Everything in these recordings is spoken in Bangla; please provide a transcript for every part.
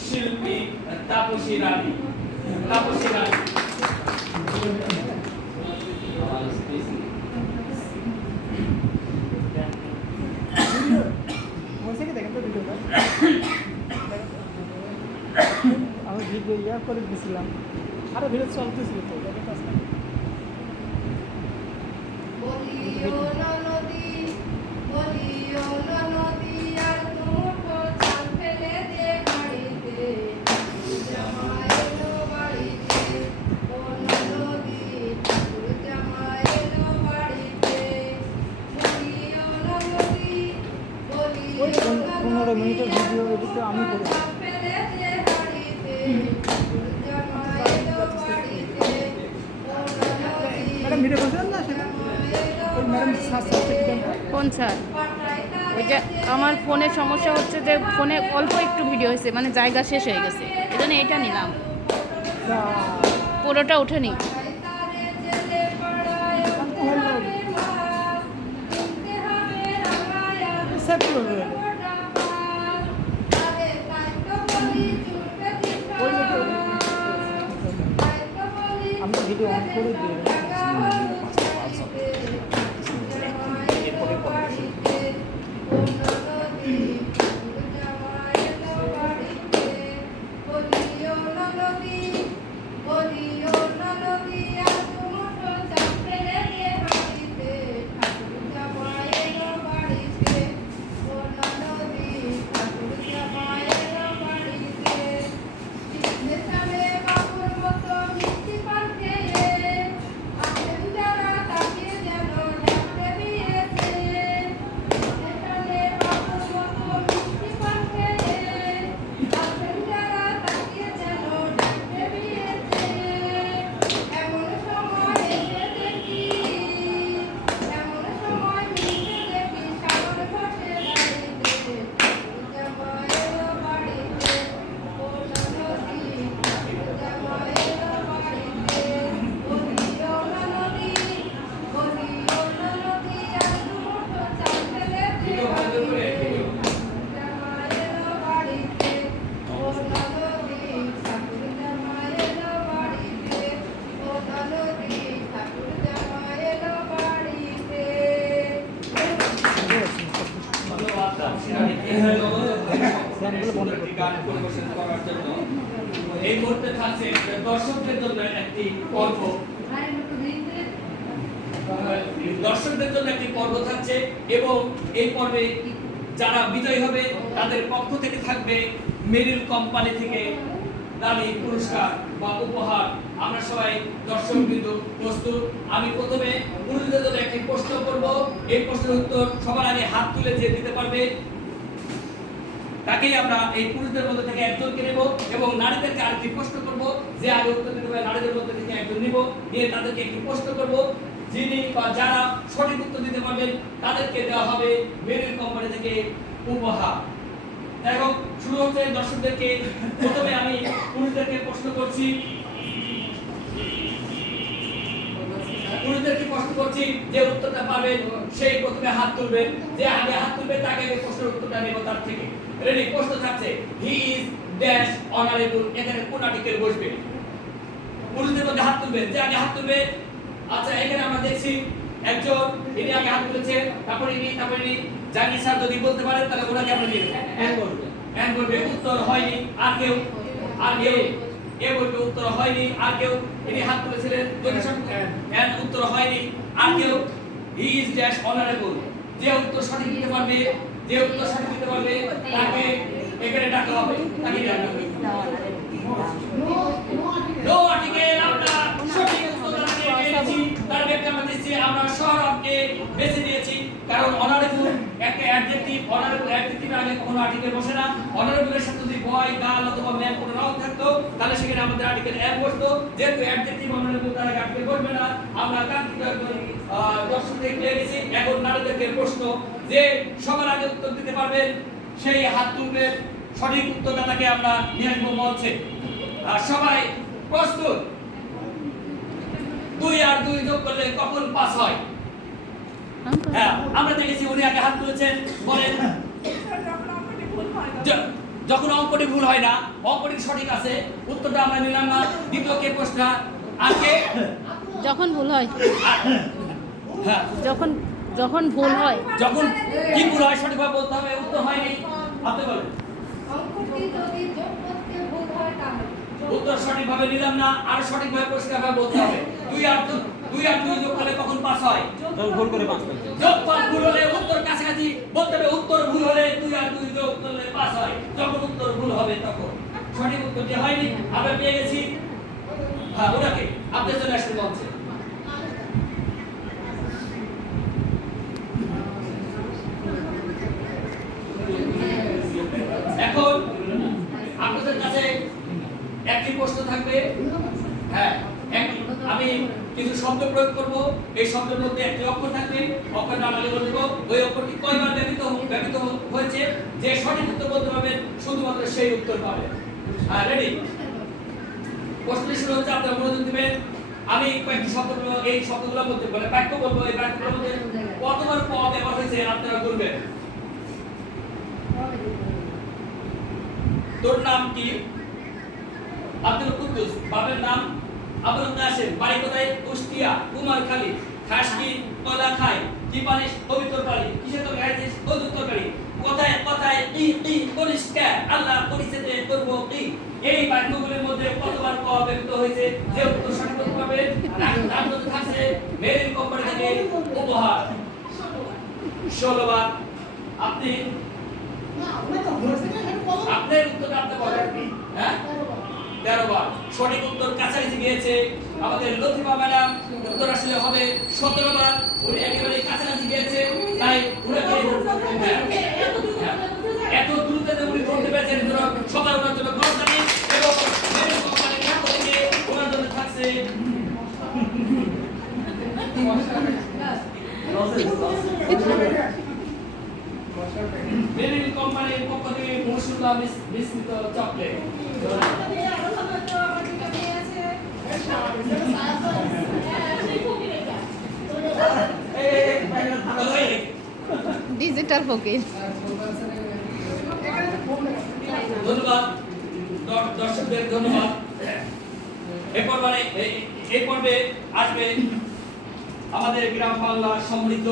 শিল্পী তাপসী রানী তাপসী রানী আমি ভিডিও ইয়া করে দিয়েছিলাম আরও ভিডিও চলতেছিল তো নদী, বলিও নদী হয়েছে মানে জায়গা শেষ হয়ে গেছে। এজন্য জন্য এটা নিলাম। পুরোটা ওঠেনি সেট করবে দর্শকদের জন্য একটি পর্ব থাকছে এবং এই পর্বে যারা বিজয়ী হবে, তাদের পক্ষ থেকে থাকবে মেরিল কোম্পানি থেকে দামি পুরস্কার বা উপহার। আমরা সবাই দর্শক বিন্দু প্রস্তুত। আমি প্রথমে পুরুষদের জন্য একটি প্রশ্ন করব। এই প্রশ্নের উত্তর সবার আগে হাত তুলে যে দিতে পারবে, তাকেই আমরা এই পুরুষদের মধ্যে থেকে একজনকে নেব এবং নারীদেরকে আরেকটি প্রশ্ন করব। যে আগে উত্তর দিতে পারে নারীদের মধ্যে থেকে একজন নিব। নিয়ে তাদেরকে একটি প্রশ্ন করব। যিনি বা যারা সঠিক উত্তর দিতে পারবেন, তাদেরকে দেওয়া হবে মেরিল কোম্পানি থেকে উপহার। দেখো শুরু হচ্ছে দর্শকদেরকে। প্রথমে আমি পুরুষদেরকে প্রশ্ন করছি। পুরুষদেরকে প্রশ্ন করছি যে উত্তরটা পাবেন সেই প্রথমে হাত তুলবেন। যে আগে হাত তুলবে, তাকে আগে প্রশ্নের উত্তরটা নেব তার থেকে। রেডি প্রশ্ন থাকছে হি ইজ ড্যাশ অনারেবল এখানে কোন আর্টিকেল বসবে? পুরুষদের মধ্যে হাত তুলবেন। যে আগে হাত তুলবে আচ্ছা এখানে আমরা দেখছি একজন ইনি আগে হাত তুলেছে তারপরে ইনি তারপরে ইনি জানি স্যার যদি বলতে পারেন তাহলে ওনাকে আমরা নিয়ে হ্যাঁ বলবে এন বলবে উত্তর হয়নি আর কেউ আর কেউ এ বলবে উত্তর হয়নি আর কেউ ইনি হাত তুলেছিলেন যদি এন উত্তর হয়নি আর কেউ হি ইজ ড্যাশ অনারেবল যে উত্তর সঠিক দিতে পারবে যে উত্তর সঠিক দিতে পারবে তাকে এখানে ডাকা হবে তাকে ডাকা হবে নো আর্টিকেল আমরা সঠিক উত্তর তাকে পেয়েছি তার ব্যক্তি আমরা আমরা বেছে দিয়েছি কারণ অনারেবল একটা অ্যাডজেক্টিভ অনারেবল অ্যাডজেক্টিভের আগে কখনো আর্টিকেল বসে না। অনারেবলের সাথে যদি বয় গার্ল অথবা ম্যান কোনো নাম থাকতো তাহলে সেখানে আমাদের আর্টিকেল অ্যাড বসতো। যেহেতু অ্যাডজেক্টিভ অনারেবল তার আগে আর্টিকেল বসবে না। আমরা কাঙ্ক্ষিত একজন আহ, দর্শকদের পেয়ে গেছি। এখন নারীদেরকে প্রশ্ন যে সবার আগে উত্তর দিতে পারবেন সেই হাত তুলবেন সঠিক উত্তরদাতাকে আমরা নিয়ে আসব মঞ্চে। আর সবাই প্রস্তুত? দুই আর দুই যোগ করলে কখন পাস হয়? হ্যাঁ আমরা দেখেছি উনি আগে হাত তুলেছেন বলেন যখন অঙ্কটি ভুল হয় না অঙ্কটি সঠিক আছে উত্তরটা আমরা নিলাম না দ্বিতীয় কে প্রশ্ন আর কে? যখন ভুল হয়। হ্যাঁ। যখন যখন ভুল হয়। যখন কি ভুল হয় সঠিকভাবে বলতে হবে উত্তর হয়নি। আপনি বলেন। অঙ্কটি যদি যোগ করতে ভুল হয় তাহলে। উত্তর সঠিকভাবে নিলাম না আর সঠিকভাবে পরিষ্কারভাবে বলতে হবে। দুই আর দুই আর দুই যোগ করলে কখন পাস হয়? ভুল করে করে যোগফল ভুল হলে উত্তর কাছাকাছি বলতে হবে উত্তর ভুল হলে দুই আর দুই যোগ করলে পাস হয়। যখন উত্তর ভুল হবে তখন। সঠিক উত্তরটি হয়নি আমরা পেয়ে গেছি। হ্যাঁ ওনাকে আপনি চলে আসতে বলছে এখন আপনাদের কাছে একটি প্রশ্ন থাকবে। কিছু শব্দ প্রয়োগ করব। এই শব্দের মধ্যে একটি অক্ষর থাকবে, অক্ষরটা আমাকে বলে দেবো ওই অক্ষরটি কয়বার ব্যবহৃত ব্যবহৃত হয়েছে? যে সঠিক উত্তর বলতে পারবেন শুধুমাত্র সেই উত্তর পাবেন হ্যাঁ রেডি প্রশ্নটি শুরু হচ্ছে, আপনারা মনোযোগ দিবেন। আমি কয়েকটি শব্দ এই শব্দগুলোর মধ্যে মানে বাক্য বলব, এই বাক্যগুলোর মধ্যে কতবার প ব্যবহার হয়েছে আপনারা বলবেন তোর নাম কি? আব্দুল কুদ্দুস। বাবার নাম? আবুল কাসেম বাড়ি কোথায়? কুষ্টিয়া কুমারখালী খাস কি কলা খাই কি পালিশ পবিত্র পালি কিসে তো খাইছিস কদুর তরকারি কথায় কথায় কি কি করিস কে আল্লাহ করিছে করব কি? এই বাক্যগুলোর মধ্যে কতবার ক ব্যক্ত হয়েছে যে উত্তর সঠিক পারবে তার মধ্যে থাকছে মেরিন কোম্পানি থেকে উপহার। ষোলো বার আপনি আপনার উত্তরটা আপনি বলেন হ্যাঁ? তেরো বার সঠিক উত্তর কাছাকাছি গিয়েছে আমাদের লতিফা ম্যাডাম। উত্তর আসলে হবে সতেরো বার উনি একেবারে কাছাকাছি গিয়েছে তাই উনাকে এত দ্রুত উনি ধরতে পেরেছেন সবাই ওনার জন্য করতালি এবং ওনার জন্য থাকছে। মেরিন কোম্পানির পক্ষ থেকে মৌসুমা বিস্তৃত চকলেট। ডিজিটাল ফকির ধন্যবাদ। দর- দর্শকদের ধন্যবাদ। এই- আসবে আমাদের গ্রাম সমৃদ্ধ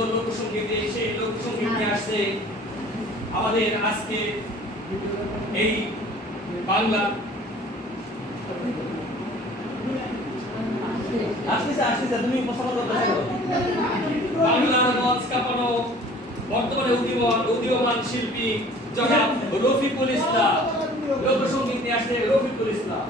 সেই আমাদের আজকে এই বাংলা। আসিস তুমি উপস্থাপন করতে থাকো বাংলার মঞ্চ কাঁপানো বর্তমানে উদীয়মান উদীয়মান শিল্পী জনাব রফিকুল ইসলাম। লোকসঙ্গীত নিয়ে আসছে রফিকুল ইসলাম।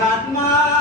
หัดมา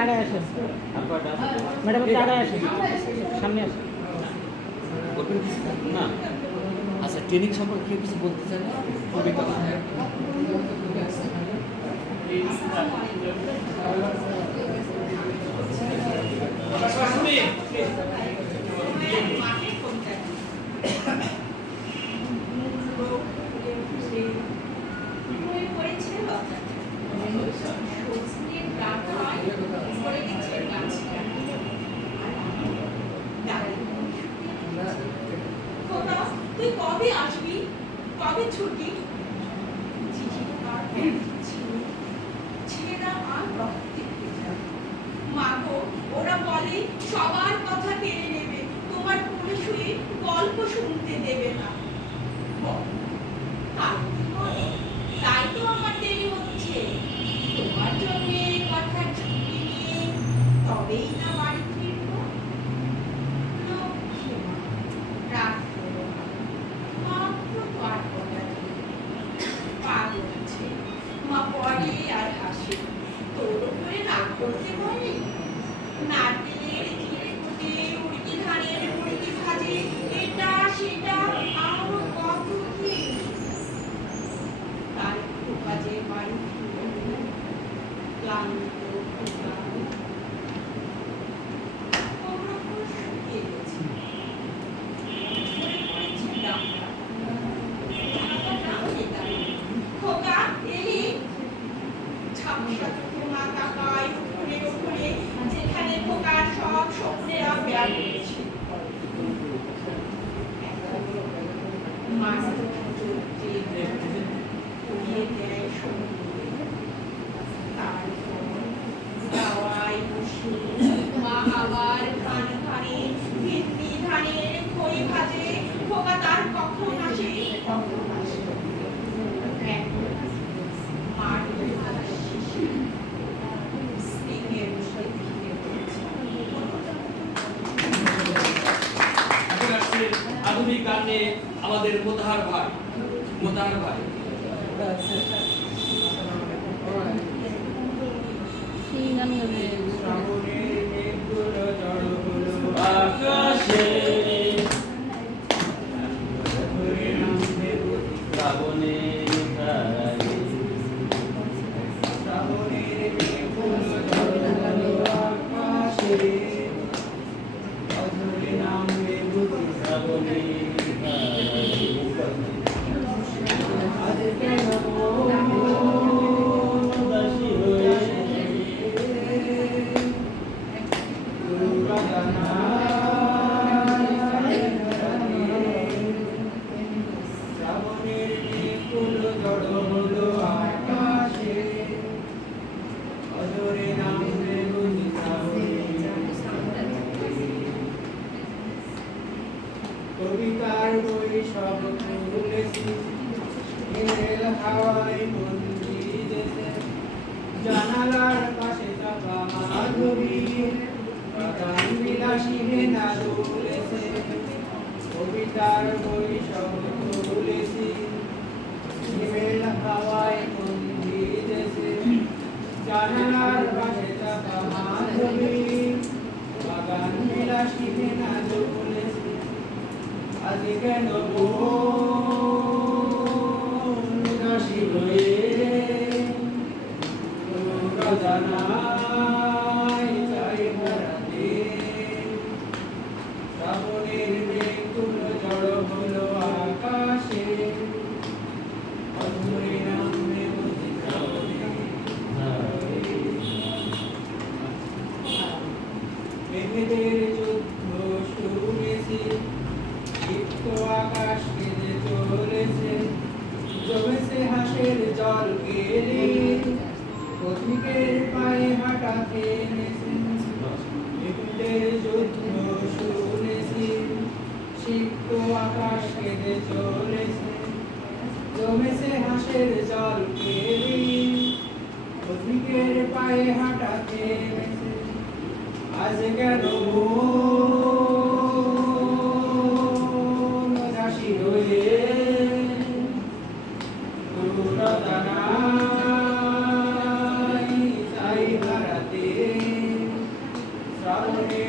দাঁড়ায় আসেন ম্যাডাম দাঁড়ায় আসেন সামনে আসেন না। আচ্ছা ট্রেনিং সম্পর্কে কেউ কিছু বলতে চান কবিতা Thank you. to আমাদের মোতাহার ভাই মোতাহার ভাই। কবিতার বই সব খুলেছি নীল হাওয়ায় বন্দি দেশে জানালার পাশে চাপা মাধবী গান বিলাসী হেনা দুলেছে কবিতার বই সব খুলেছি নীল হাওয়ায় বন্দি দেশে জানালার পাশে চাপা মাধবী বাগান বিলাসী হেনা দুলেছে আজ কেন ক্ষিপ্ত আকাশ কেঁদে চলেছে জমেছে হাসের জল গেলে অধিকের পায়ে হাঁটা থেমেছে আজ কেন 아멘.